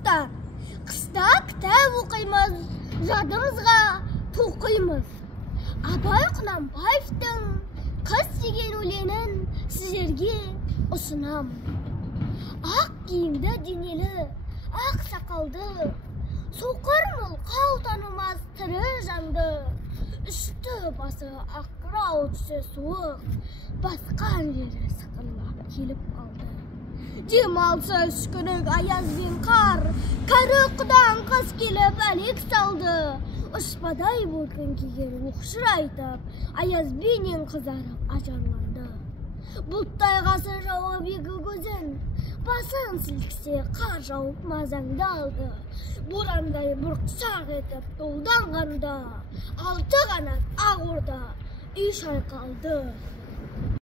достар, қыста кітап оқимыз, жадымызға тоқимыз. Абай Құнанбаевтың «Қыс» деген өлеңін сіздерге ұсынам. Ақ киімді денелі, ақ сақалды, соқыр мылқау танымас тірі жанды, үсті басы ақырау түсі суық, басқан жері сықырлап келіп қалды. Демалса үш күнік аяз бен қар, кәрі құдан қыс келіп әлек салды. Ұшпадай бөркін киген оқшырайтып, аяз бенен қызарып ажарланды. Бұлттай ғасыр жауып екі көзін, басын сілкісе қар жауып мазаңды алды. Борандай бұрқсақ етіп долданғанда, алты қанат ақ орда үй шайқалды.